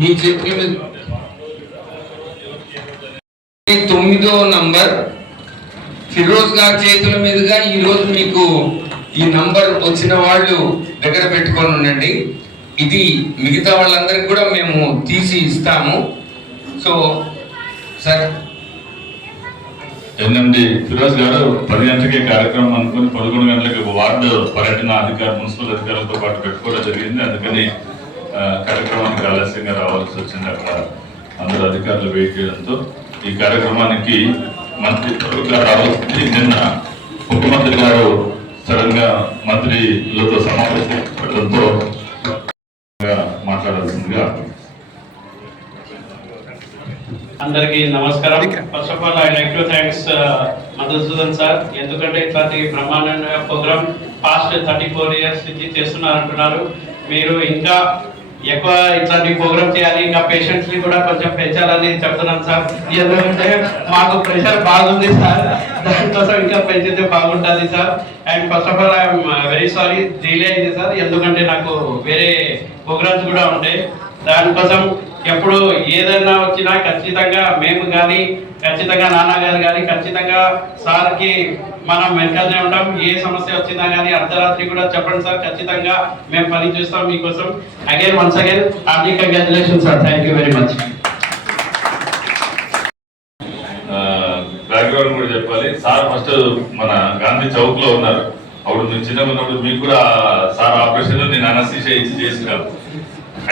మీ చేతుల మీద 9వ నంబర్ ఫిరోజ్ గారి చేతుల మీదుగా ఈ రోజు మీకు ఈ నంబర్ వచ్చిన వాళ్ళు దగ్గర పెట్టుకొని ఉండండి. ఇది మిగతా వాళ్ళందరికీ కూడా మేము తీసి ఇస్తాము. సో సార్ ఎన్ఎండి ఫిరోజ్ గారు 10 గంటలకే కార్యక్రమం అనుకుని 11 గంటలకు వార్డు పర్యటన మున్సిపల్ అధికారులతో పాటు పెట్టుకోవడం జరిగింది. అందుకని కార్యక్రమానికి ఆలస్యంగా రావాల్సి వచ్చింది. అక్కడ అందరు అధికారులు వెయిట్ చేయడంతో ఈ కార్యక్రమానికి మంత్రి ఫరూక్ గారు రావాల్సింది. నిన్న ముఖ్యమంత్రి గారు సడన్ గా మంత్రులతో సమావేశంతో మాట్లాడాల్సిందిగా. అందరికీ నమస్కారం. First of all I like to thanks Madhusudan sir, ఎందుకంటే ఇట్లాంటి బ్రహ్మాండమైన ప్రోగ్రామ్ పాస్ట్ 34 years నుంచి చేస్తున్నారంటున్నారు. మీరు ఇంకా ఎక్కువ ఇట్లాంటి ప్రోగ్రామ్ చేయాలి, ఇంకా పేషెంట్స్ ని కూడా కొంచెం పెంచాలని చెప్తున్నాను సార్. ఎందుకంటే మాకు ప్రెషర్ బాగుంది సార్, దానికోసం ఇంకా పెంచితే బాగుంటుంది sir. And first of all I'm very sorry delay అయింది సార్, ఎందుకంటే నాకు వేరే ప్రోగ్రామ్స్ కూడా ఉంటాయి. దానికోసం ఎప్పుడు ఏదైనా వచ్చినా ఖచ్చితంగా మేము కానీ, ఖచ్చితంగా నాన్నగారు కానీ, ఖచ్చితంగా సార్కి మనం వెనకాలనే ఉంటాం. ఏ సమస్య వచ్చినా కానీ అర్ధరాత్రి కూడా చెప్పండి సార్, ఖచ్చితంగా మేము పని చేస్తాం మీకోసం. Again once again hearty congratulation sir, thank you very much. Background కూడా చెప్పాలి. సార్ ఫస్ట్ మన గాంధీ చౌక్ లో ఉన్నారు. అప్పుడు మీరు చిన్నగా ఉన్నప్పుడు మీకు కూడా సార్ ఆపరేషన్ నేను అనస్థీషియా ఇచ్చి చేసినాను.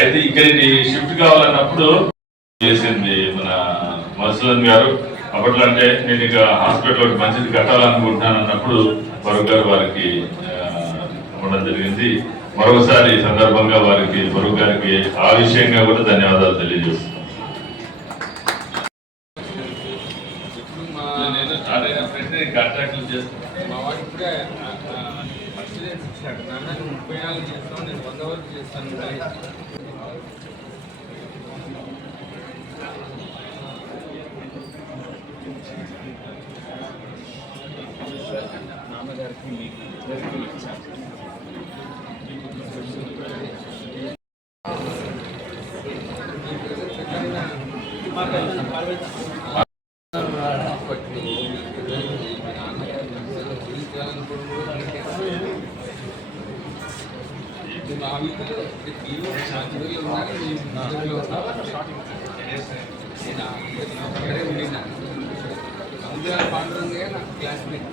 అయితే ఇక్కడికి షిఫ్ట్ కావాలన్నప్పుడు చేసింది మన మధుసూదన్ గారు. అప్పట్లో అంటే నేను ఇక హాస్పిటల్ మంచిది కట్టాలనుకుంటున్నాను అన్నప్పుడు ఫరూక్ గారు వారికి ఇవ్వడం జరిగింది. మరొకసారి ఈ సందర్భంగా వారికి ఫరూక్ గారికి ఆ విషయంగా కూడా ధన్యవాదాలు తెలియజేస్తున్నాను. నేను స్టార్ట్ అయిన ఫ్రెండ్ కాంట్రాక్ట్లు చేస్తాను. మా వాడు ఇప్పుడే 34 చేస్తాను, నేను 100 వరకు చేస్తాను. నాన్నగారికి క్లాస్మేట్